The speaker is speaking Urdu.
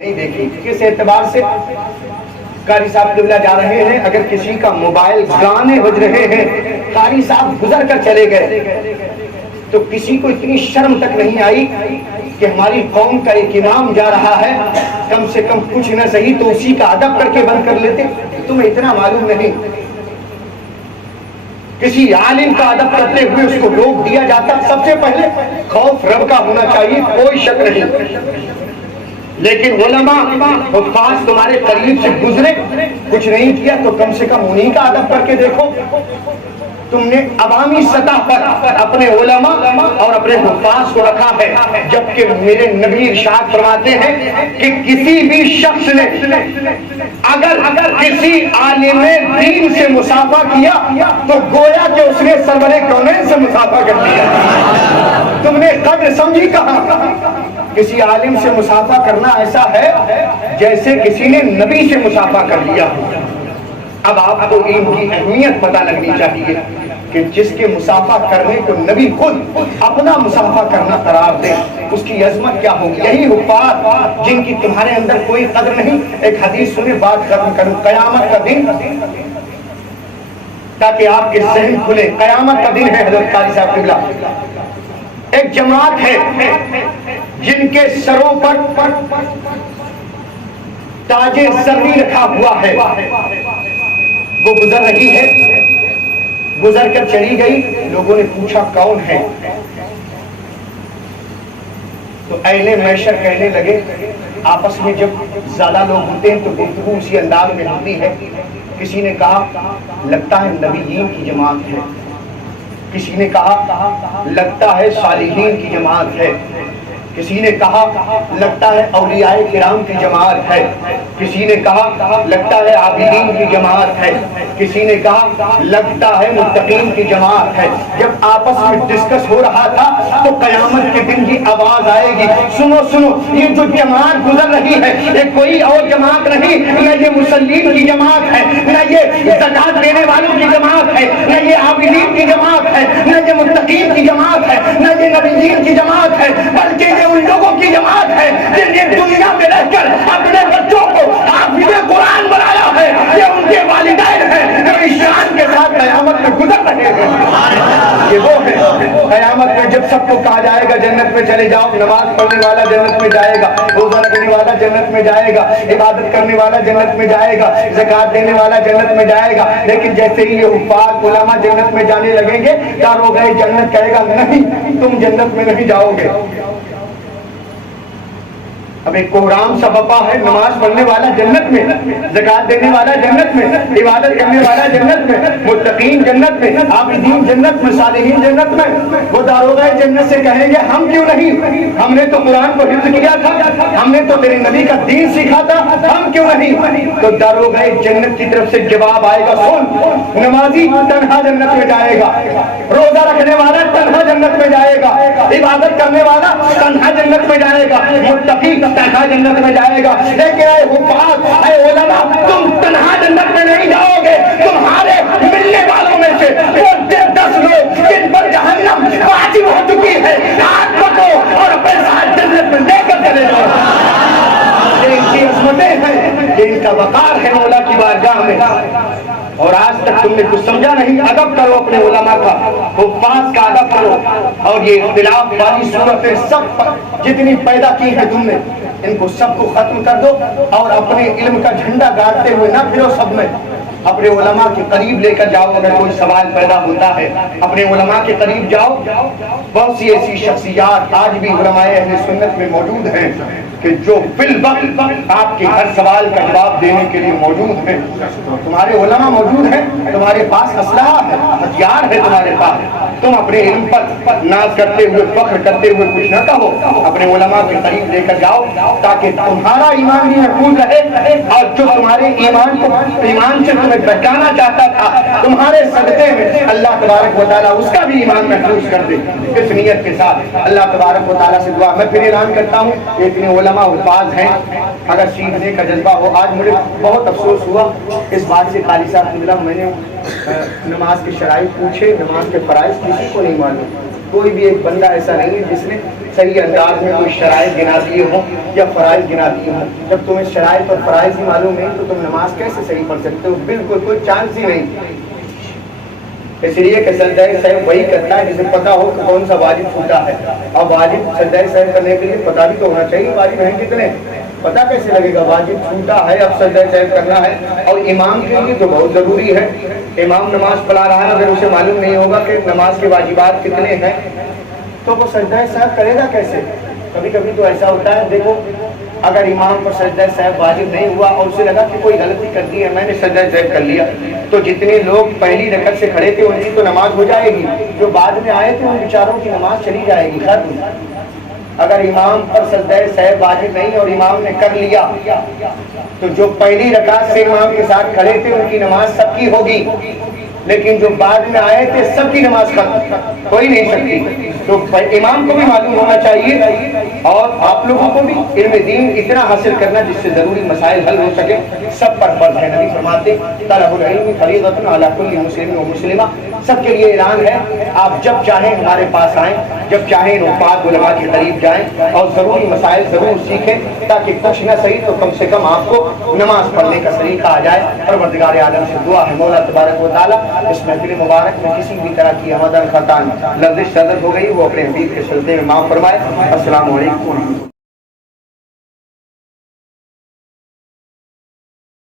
نہیں دیکھی کس اعتبار سے قاری صاحب قبلہ جا رہے ہیں، اگر کسی کا موبائل گانے بج رہے ہیں، قاری صاحب گزر کر چلے گئے تو کسی کو اتنی شرم تک نہیں آئی کہ ہماری قوم کا ایک امام جا رہا ہے، کم سے کم کچھ نہ صحیح تو اسی کا ادب کر کے بند کر لیتے؟ تمہیں اتنا معلوم نہیں؟ کسی عالم کا ادب کرتے ہوئے اس کو روک دیا جاتا۔ سب سے پہلے خوف رب کا ہونا چاہیے، کوئی شک نہیں، لیکن علماء حفاظ تمہارے قریب سے گزرے، کچھ نہیں کیا تو کم سے کم انہی کا ادب کر کے دیکھو۔ تم نے عوامی سطح پر اپنے علماء اور اپنے حفاظ کو رکھا ہے، جبکہ میرے نبی ارشاد فرماتے ہیں کہ کسی بھی شخص نے اگر کسی عالم دین سے مصافحہ کیا تو گویا کہ اس نے سرور کونین سے مصافحہ کر دیا۔ تم نے قدر سمجھی کہاں؟ کسی عالم سے مصافحہ کرنا ایسا ہے جیسے کسی نے نبی سے مصافحہ کر لیا۔ اب آپ کو ان کی اہمیت پتہ لگنی چاہیے کہ جس کے مصافحہ کرنے کو نبی خود اپنا مصافحہ کرنا قرار دے، اس کی عظمت کیا ہوگی۔ یہی حفاظ جن کی تمہارے اندر کوئی قدر نہیں۔ ایک حدیث سنے، بات ختم کروں۔ قیامت کا دن، تاکہ آپ کے ذہن کھلے، قیامت کا دن ہے، حضرت قاری صاحب قبلہ، ایک جماعت ہے جن کے سروں پر تاج زرعی رکھا ہوا ہے، وہ گزر رہی ہے، گزر کر چلی گئی۔ لوگوں نے پوچھا کون ہے؟ تو اہل محشر کہنے لگے، آپس میں جب زیادہ لوگ ہوتے ہیں تو گفتگو اسی انداز میں ہوتی ہے۔ کسی نے کہا لگتا ہے نبیین کی جماعت ہے، کسی نے کہا لگتا ہے صالحین کی جماعت ہے، کسی نے کہا لگتا ہے اولیاء کرام کی جماعت ہے، کسی نے کہا لگتا ہے عابدین کی جماعت ہے، کسی نے کہا لگتا ہے متقین کی جماعت ہے۔ جب آپس میں ڈسکس ہو رہا تھا تو قیامت کے دن کی آواز آئے گی، سنو سنو، یہ جو جماعت گزر رہی ہے یہ کوئی اور جماعت نہیں، نہ یہ مسلمین کی جماعت ہے، نہ یہ زکات دینے والوں کی جماعت ہے، نہ یہ عابدین کی جماعت ہے، نہ یہ متقین کی جماعت ہے، نہ یہ نبیین کی جماعت ہے، بلکہ یہ ان لوگوں کی جماعت ہے جن نے دنیا میں رہ کر اپنے بچوں کو حافظ قرآن بنایا ہے، یہ ان کے والدین ہیں جو شان کے ساتھ قیامت میں گزر رہے ہیں۔ یہ وہ ہے قیامت میں جب سب کو کہا جائے گا جنت میں چلے جاؤ، نماز پڑھنے والا جنت میں جائے گا، روزہ رکھنے والا جنت میں جائے گا، عبادت کرنے والا جنت میں جائے گا، زکات دینے والا جنت میں جائے گا۔ لیکن جیسے ہی یہ حفاظ علماء جنت میں جانے لگیں گے، داروغہ جنت کہے گا نہیں، تم جنت میں نہیں جاؤ گے۔ اب ایک کوہرام سا بپا ہے، نماز پڑھنے والا جنت میں، زکات دینے والا جنت میں، عبادت کرنے والا جنت میں، متقین جنت میں، عابدین جنت میں، صالحین جنت میں۔ وہ داروغہ جنت سے کہیں گے ہم کیوں نہیں؟ ہم نے تو قرآن کو حفظ کیا تھا، ہم نے تو تیرے نبی کا دین سیکھا تھا، ہم کیوں نہیں؟ تو داروغہ جنت کی طرف سے جواب آئے گا، سن، نمازی تنہا جنت میں جائے گا، روزہ رکھنے والا تنہا جنت میں جائے گا، عبادت کرنے والا تنہا جنت میں جائے گا، متقی تنہا جنت میں جائے گا۔ لیکن اے حفاظ، اے علماء، تم تنہا جنت میں نہیں جاؤ گے، تمہارے ملنے والوں میں سے وہ 10 لوگ جن پر جہنم واجب ہو چکی ہے، ہاتھ پکڑو اور اپنے ساتھ جنت میں لے کر چلے جاؤ۔ یہ ان کی عظمتیں ہیں، یہ ان کا وقار ہے مولا کی بارگاہ میں۔ اور آج تک تم نے کچھ سمجھا نہیں۔ ادب کرو اپنے علماء کا، حفاظ کا ادب کرو، اور یہ اختلاف والی صورتیں سب جتنی پیدا کی ہے تم نے، ان کو سب کو ختم کر دو، اور اپنے علم کا جھنڈا گاڑتے ہوئے نہ پھرو سب میں، اپنے علماء کے قریب لے کر جاؤ۔ اگر کوئی سوال پیدا ہوتا ہے اپنے علماء کے قریب جاؤ۔ بہت سی ایسی شخصیات آج بھی علماء اہل سنت میں موجود ہیں کہ جو بالوقت آپ کے ہر سوال کا جواب دینے کے لیے موجود ہیں۔ تمہارے علماء موجود ہیں، تمہارے پاس اسلحہ ہے، ہتھیار ہے تمہارے پاس، تم اپنے علم پر ناز کرتے ہوئے، فخر کرتے ہوئے کچھ نہ کہو، اپنے علماء کے قریب لے کر جاؤ تاکہ تمہارا ایمان بھی محفوظ رہے، اور جو تمہارے ایمان سے تمہیں بچانا چاہتا تھا تمہارے صدقے میں اللہ تبارک و تعالیٰ اس کا بھی ایمان محفوظ کر دے۔ اس نیت کے ساتھ اللہ تبارک و تعالیٰ سے دعا۔ میں پھر اعلان کرتا ہوں، اتنے علماء حفاظ ہیں، اگر سیکھنے کا جذبہ ہو۔ آج مجھے بہت افسوس ہوا اس بات سے، قاری صاحب قبلہ، میں نے نماز کے شرائط پوچھے، نماز کے فرائض کسی کو نہیں معلوم، کوئی بھی ایک بندہ ایسا نہیں ہے جس نے صحیح انداز میں کوئی شرائط گنا دیے ہوں یا فرائض گنا دیے ہوں. جب تمہیں شرائط اور فرائض ہی معلوم نہیں تو تم نماز کیسے صحیح پڑھ سکتے ہو؟ بالکل کوئی چانس ہی نہیں. اس لیے کہ سجدہ سہو وہی کرتا ہے جسے پتا ہو کہ کون سا واجب چھوٹا ہے. اور واجب سجدہ سہو کرنے کے لیے پتا بھی تو ہونا چاہیے واجب ہیں کتنے. پتا کیسے لگے گا؟ واجب چھوٹا ہے اب سجدہ سہو کرنا ہے. اور امام کے لیے تو بہت ضروری ہے. امام نماز پڑھا رہا ہے، اگر اسے معلوم نہیں ہوگا کہ نماز کے واجبات کتنے ہیں تو وہ سجدہ سہو کرے گا کیسے؟ کبھی کبھی تو ایسا ہوتا ہے، دیکھو اگر امام پر سجدہ سہو واجب نہیں ہوا اور اسے لگا کہ کوئی غلطی کر دی ہے، میں نے سجدہ سہو کر لیا، تو جتنے لوگ پہلی رکعت سے کھڑے تھے ان کی تو نماز ہو جائے گی، جو بعد میں آئے تھے ان بیچاروں کی نماز چلی جائے گی ختم. اگر امام پر سجدہ سہو واجب نہیں اور امام نے کر لیا تو جو پہلی رکعت سے امام کے ساتھ کھڑے تھے ان کی نماز سب کی ہوگی، لیکن جو بعد میں آئے تھے سب کی نماز ختم، کوئی نہیں سکتی. تو امام کو بھی معلوم ہونا چاہیے اور آپ لوگوں کو بھی علم دین اتنا حاصل کرنا جس سے ضروری مسائل حل ہو سکے. سب پر فرض ہے. نبی فرماتے طلب العلم فریضۃ علی کل مسلم و مسلمہ. سب کے لیے اعلان ہے آپ جب چاہیں ہمارے پاس آئیں، جب چاہیں نوپاد علماء کے قریب جائیں اور ضروری مسائل ضرور سیکھیں تاکہ کچھ نہ صحیح تو کم سے کم آپ کو نماز پڑھنے کا طریقہ آ جائے. پروردگار عالم سے دعا ہے مولا تبارک و تعالیٰ اس محفل مبارک میں کسی بھی طرح کی آمدن خطا لفظ صدر ہو گئی وہ اپنے حبیب کے سلسلے میں معاف فرمائے. السلام علیکم.